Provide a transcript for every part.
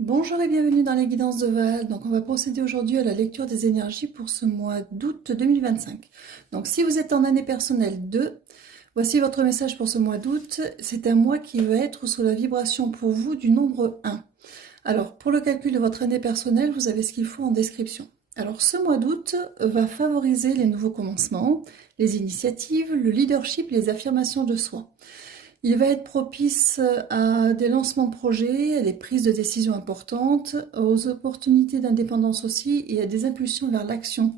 Bonjour et bienvenue dans les guidances de Val. Donc on va procéder aujourd'hui à la lecture des énergies pour ce mois d'août 2025. Donc si vous êtes en année personnelle 2, voici votre message pour ce mois d'août. C'est un mois qui va être sous la vibration pour vous du nombre 1. Alors pour le calcul de votre année personnelle, vous avez ce qu'il faut en description. Alors ce mois d'août va favoriser les nouveaux commencements, les initiatives, le leadership, les affirmations de soi. Il va être propice à des lancements de projets, à des prises de décisions importantes, aux opportunités d'indépendance aussi et à des impulsions vers l'action.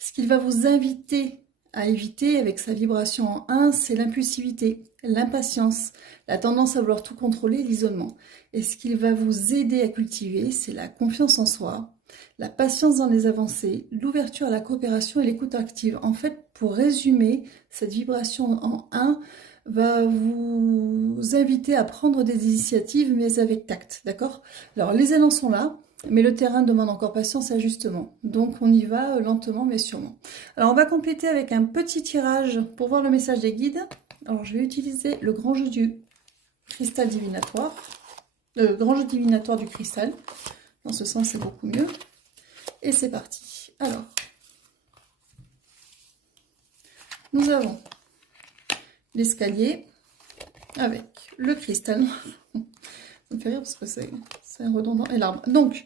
Ce qu'il va vous inviter à éviter avec sa vibration en 1, c'est l'impulsivité, l'impatience, la tendance à vouloir tout contrôler, l'isolement. Et ce qu'il va vous aider à cultiver, c'est la confiance en soi, la patience dans les avancées, l'ouverture à la coopération et l'écoute active. En fait, pour résumer, cette vibration en 1 va vous inviter à prendre des initiatives, mais avec tact, d'accord? Alors, les élans sont là, mais le terrain demande encore patience et ajustement. Donc, on y va lentement, mais sûrement. Alors, on va compléter avec un petit tirage pour voir le message des guides. Alors, je vais utiliser le grand jeu du cristal divinatoire. Le grand jeu divinatoire du cristal. Dans ce sens, c'est beaucoup mieux. Et c'est parti. Alors, nous avons l'escalier avec le cristal. Ça me fait rire parce que c'est redondant. Et l'arbre. Donc,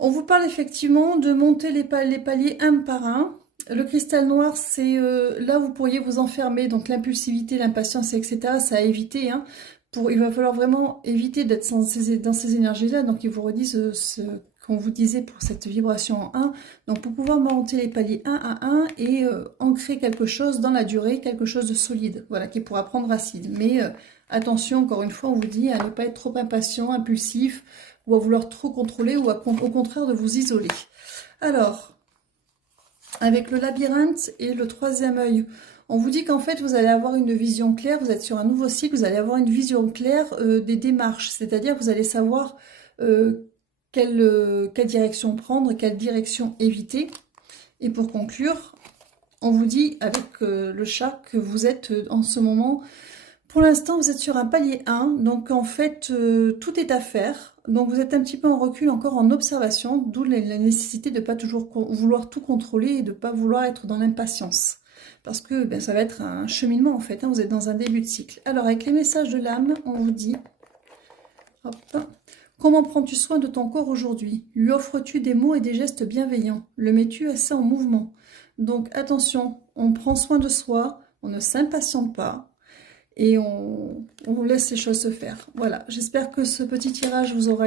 on vous parle effectivement de monter les paliers un par un. Le cristal noir, c'est là vous pourriez vous enfermer. Donc l'impulsivité, l'impatience, etc. Ça à éviter. Hein. Il va falloir vraiment éviter d'être dans ces énergies-là. Donc ils vous redisent ce qu'on vous disait pour cette vibration en 1. Donc pour pouvoir monter les paliers un à un et ancrer quelque chose dans la durée, quelque chose de solide, voilà, qui pourra prendre racine. Mais attention, encore une fois, on vous dit à ne pas être trop impatient, impulsif, ou à vouloir trop contrôler, ou au contraire de vous isoler. Alors, avec le labyrinthe et le troisième œil, on vous dit qu'en fait, vous allez avoir une vision claire, vous êtes sur un nouveau cycle, vous allez avoir une vision claire des démarches, c'est-à-dire vous allez savoir quelle direction prendre, quelle direction éviter. Et pour conclure, on vous dit avec le chat que vous êtes en ce moment, pour l'instant vous êtes sur un palier 1, donc en fait tout est à faire. Donc vous êtes un petit peu en recul, encore en observation, d'où la nécessité de ne pas toujours vouloir tout contrôler et de ne pas vouloir être dans l'impatience. Parce que ben, ça va être un cheminement en fait, hein, vous êtes dans un début de cycle. Alors avec les messages de l'âme, on vous dit... Hop, comment prends-tu soin de ton corps aujourd'hui? Lui offres-tu des mots et des gestes bienveillants? Le mets-tu assez en mouvement? Donc attention, on prend soin de soi, on ne s'impatiente pas et on laisse les choses se faire. Voilà, j'espère que ce petit tirage vous aura aidé.